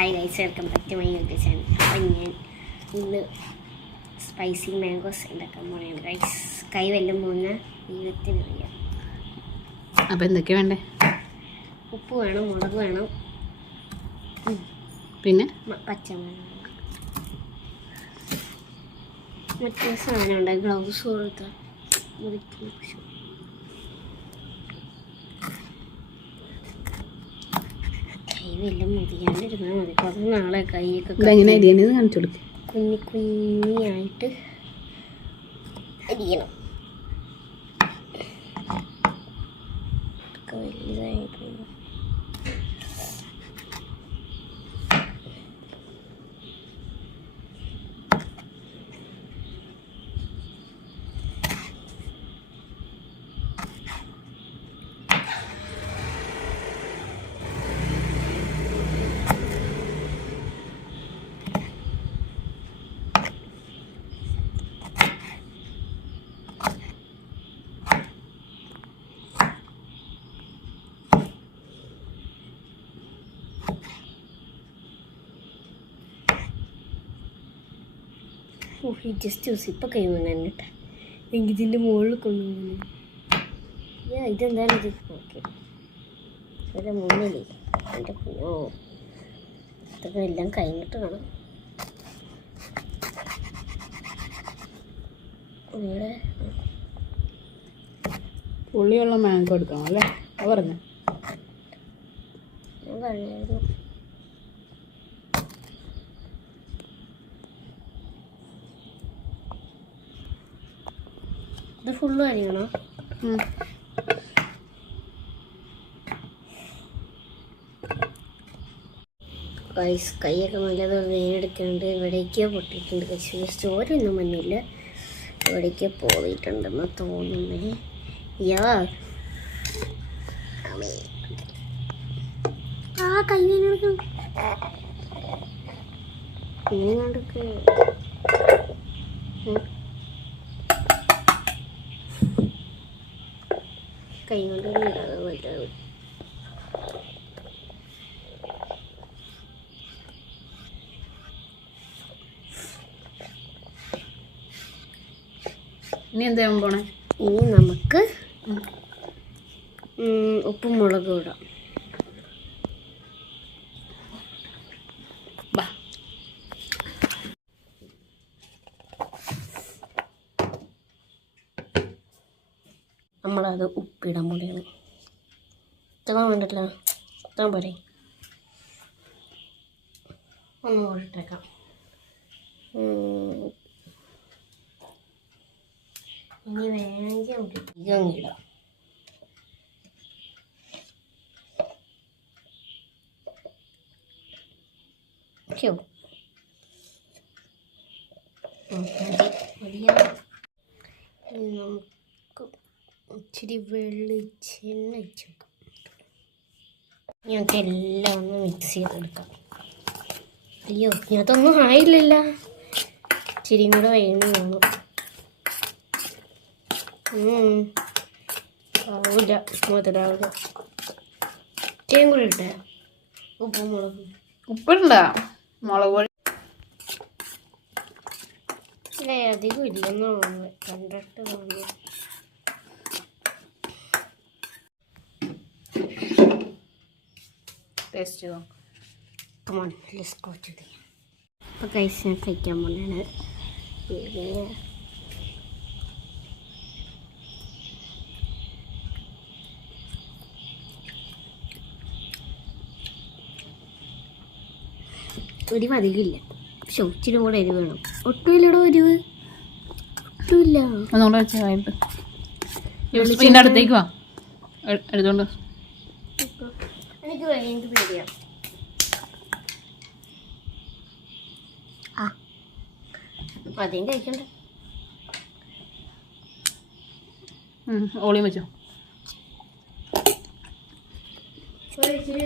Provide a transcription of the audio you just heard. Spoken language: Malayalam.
Hi guys welcome back to my YouTube channel അപ്പം ഞാൻ ഇന്ന് സ്പൈസി മാംഗോസ് ഉണ്ടാക്കാൻ പോവുകയാണ് ഗൈസ് കൈ വല്ലം പോകുന്ന ദൈവത്തിന് അറിയാം അപ്പം എന്തൊക്കെ വേണ്ടേ? ഉപ്പ് വേണം മുളക് വേണം. പിന്നെ? പച്ചമുളക് മറ്റേ സാധനം ഉണ്ട് ഗ്ലൗസ് കൊടുത്ത മുറിക്കുന്ന പശു കൈ വെല്ലും മതി. കുറേ നാളെ കൈയൊക്കെ ഇതെങ്ങനെ അരിയണത് കാണിച്ചു കൊടുക്കും. കുഞ്ഞി കുഞ്ഞിയായിട്ട് അരിയണം. വലുതായിട്ട് ഓ ഈ ജസ്റ്റ് യൂസ് ഇപ്പം കൈ വന്നിട്ട് എനിക്ക് ഇതിന്റെ മുകളിൽ കൊണ്ടുപോകുന്നു ഏ ഇതെന്താണ് ഇത്? ഓക്കെ. അതിന്റെ മുന്നിലേ. എന്റെ കുഞ്ഞോ ഇതൊക്കെ എല്ലാം കഴിഞ്ഞിട്ട് വേണം. ഇവിടെ പുള്ളിയുള്ള മാങ്കോ എടുക്കണം അല്ലേ? പറഞ്ഞു. ഞാൻ കഴിഞ്ഞായിരുന്നു ഇത് ഫുള്ള് അരിയണോ ഗൈസ് കൈയൊക്കെ നല്ലത് വേനെടുക്കുന്നുണ്ട് ഇവിടേക്ക് പൊട്ടിയിട്ടുണ്ട്. കശ്മീർ സ്റ്റോരൊന്നും വന്നില്ല. ഇവിടേക്ക് പോയിട്ടുണ്ടെന്ന് തോന്നുന്നേ. യാ അമ്മേ. ആ കൈ വേനെടുക്കും കൈ കൊണ്ട് ഇടാതെ പറ്റാതെ ഇനി എന്താ പോണേ? ഇനി നമുക്ക് ഉം, ഉപ്പും മുളകും ഇടാം. നമ്മളത് ഉപ്പിടാൻ പോലെയാണ് ഇത്രയും വേണ്ടല്ല ഇത്ര പോരെ. ഒന്ന് ഇട്ടേക്കാം ഇനി വേണമെങ്കിൽ നമുക്ക് ഇടാം. ഓക്കെയോ മതിയാവും ഇനി നമുക്ക് ഇച്ചിരി വെളിച്ചെണ്ണ വെച്ച് വെക്കാം. ഞങ്ങൾക്ക് എല്ലാം ഒന്ന് മിക്സ് ചെയ്തെടുക്കാം. അയ്യോ ഞാനതൊന്നും ആയില്ലല്ല. ഇച്ചിരിയും കൂടെ ഉം. ആവില്ല മുതലാവില്ല ഏറ്റവും കൂടി ഇട്ടേ. ഉപ്പും മുളകും. ഉപ്പിടണ്ട മുളക് പൊടി. അധികം ഇല്ലെന്ന് തോന്നുന്നു കണ്ടിട്ട് തോന്നുന്നു ടേസ്റ്റ് ചെയ്തോ? Come on let's go to the അപ്പോൾ കൈസ് ഞാൻ കഴിക്കാൻ പോണാണ്. പിന്നെ എരിവ് അധികമില്ല പക്ഷെ ഇച്ചിരി കൂടെ എരിവ് വേണം. ഒട്ടുമില്ലടോ എരിവ്. ഒട്ടുമില്ല. ഒന്നുകൂടെ പിന്നെ അടുത്തേക്ക് വാ. എടുത്തോണ്ട് വാ. എനിക്ക് വേണ്ടി പേടിയാ. ആ. അധികം കഴിക്കണ്ട? ഓളിയും വെച്ചോ. ഇച്ചിരി